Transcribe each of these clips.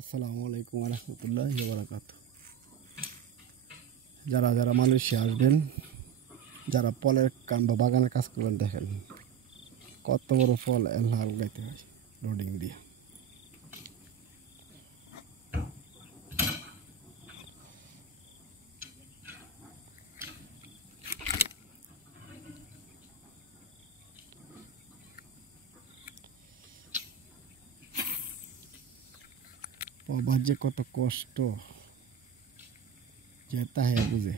আসসালামু আলাইকুম ওয়া রাহমাতুল্লাহি ওয়া বারাকাতুহু। যারা যারা মালয়েশিয়া আসবেন, যারা ফলের কাম বা বাগানের কাজ করবেন, দেখেন কত বড় ফল এলহাল গাইতে হয় লোডিং দিয়ে। বাবার যে কত কষ্ট যে তা হ্যাঁ বুঝে।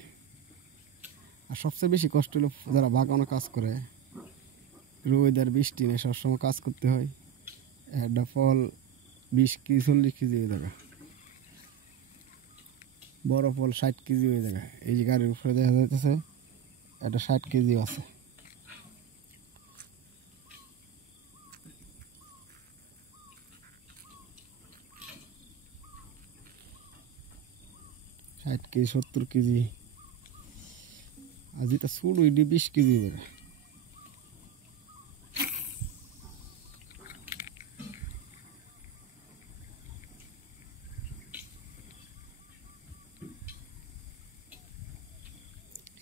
আর সবচেয়ে বেশি কষ্ট হলো যারা বাগানে কাজ করে, রোদ আর বৃষ্টি নেই, সবসময় কাজ করতে হয়। একটা ফল 20 কেজি 40 কেজি হয়ে যাবে, বড় ফল 60 কেজি হয়ে যাবে। এই যে গাড়ির উপরে দেখা যাইতেছে একটা 60 কেজি আছে। ষাট কেজি 70 কেজি, আর যেটা শুরু 20 কেজি দেবে।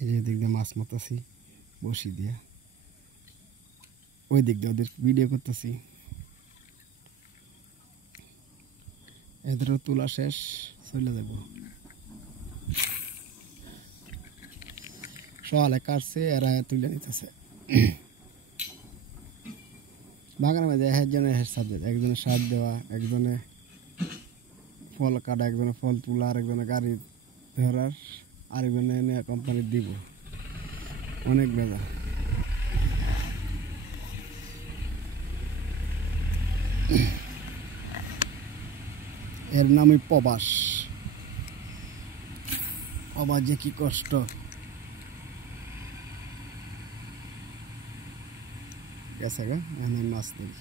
এই যে দিক দিয়ে মাছ মাতাছি বসি দিয়া, ওই দিক দিয়ে ওদের ভিডিও করতেছি। এদেরও তোলা শেষ, চলে যাব। সকালে কাটছে, এরা তুলে নিতেছে। বাগানের মধ্যে একজনের সাবজেক্ট, একজনের সার দেওয়া, একজনে ফল কাটা, একজনে ফল তোলা, আরেকজনে গাড়ি ধরার, আরেকজনে এনে কোম্পানির দিব। অনেক বেজা। এর নামই প্রবাস। প্রবাস যে কি কষ্ট। গেছে গা, আমি মাছ ধরি।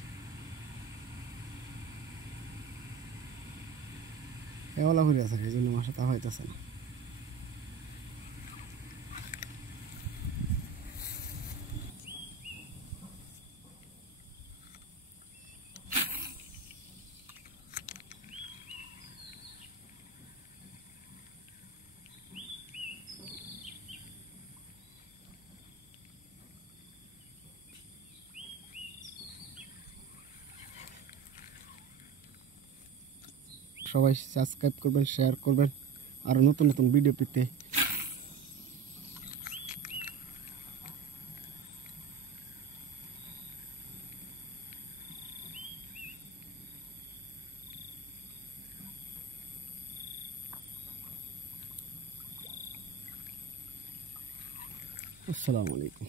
এওয়ালা ঘুরে আছে, এই জন্য মাসে তা হইতেছে না। সবাই সাবস্ক্রাইব করবেন, শেয়ার করবেন, আরো নতুন নতুন ভিডিও পেতে। আসসালামু আলাইকুম।